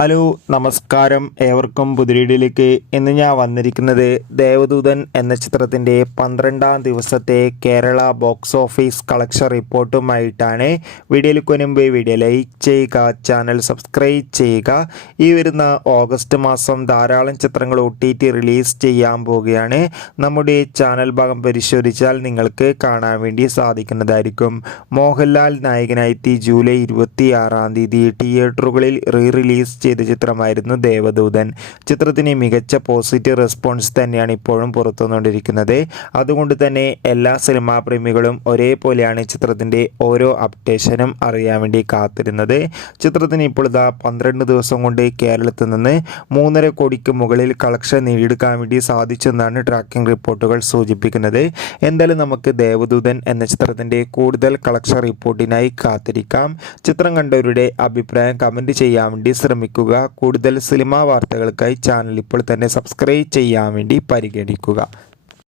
Hello നമസ്കാരം, ഏവർക്കും പുതിരീഡിലേക്ക്. ഇന്ന് ഞാൻ വന്നിരിക്കുന്നത് ദേവദൂതൻ എന്ന ചിത്രത്തിൻ്റെ 12ാം ദിവസത്തെ കേരള ബോക്സ് ഓഫീസ് കളക്ഷൻ റിപ്പോർട്ടുമായിട്ടാണ്. വീഡിയോയിലേക്ക് മുൻപ് വീഡിയോ ലൈക്ക് ചെയ്യുക, ചാനൽ സബ്സ്ക്രൈബ് ചെയ്യുക. ഈ വരുന്ന ഓഗസ്റ്റ് മാസം ധാരാളം ചിത്രങ്ങൾ OTT റിലീസ് ചെയ്യാൻ പോവുകയാണ്. നമ്മുടെ ചാനൽ ഭാഗം പരിശോധിച്ചാൽ നിങ്ങൾക്ക് കാണാൻ വേണ്ടി സാധിക്കുന്നതായിരിക്കും. മോഹൻലാൽ നായകനായി ജൂലൈ 26-ാം തീയതി തിയേറ്ററുകളിൽ റിലീസ് ചെയ്ത ചിത്രമായിരുന്നു ദേവദൂതൻ. ചിത്രത്തിന് മികച്ച പോസിറ്റീവ് റെസ്പോൺസ് തന്നെയാണ് ഇപ്പോഴും പുറത്തുവന്നുകൊണ്ടിരിക്കുന്നത്. അതുകൊണ്ട് തന്നെ എല്ലാ സിനിമാ പ്രേമികളും ഒരേപോലെയാണ് ചിത്രത്തിൻ്റെ ഓരോ അപ്ഡേഷനും അറിയാൻ വേണ്ടി കാത്തിരുന്നത്. ചിത്രത്തിന് ഇപ്പോൾ 12 ദിവസം കൊണ്ട് കേരളത്തിൽ നിന്ന് 3.5 കോടിക്ക് മുകളിൽ കളക്ഷൻ നേടിയെടുക്കാൻ വേണ്ടി സാധിച്ചെന്നാണ് ട്രാക്കിംഗ് റിപ്പോർട്ടുകൾ സൂചിപ്പിക്കുന്നത്. എന്തായാലും നമുക്ക് ദേവദൂതൻ എന്ന ചിത്രത്തിൻ്റെ കൂടുതൽ കളക്ഷൻ റിപ്പോർട്ടിനായി കാത്തിരിക്കാം. ചിത്രം കണ്ടവരുടെ അഭിപ്രായം കമൻറ്റ് ചെയ്യാൻ വേണ്ടി ശ്രമിക്കുക. കൂടുതൽ സിനിമാ വാർത്തകൾക്കായി ചാനൽ ഇപ്പോൾ തന്നെ സബ്സ്ക്രൈബ് ചെയ്യാൻ വേണ്ടി പരിഗണിക്കുക.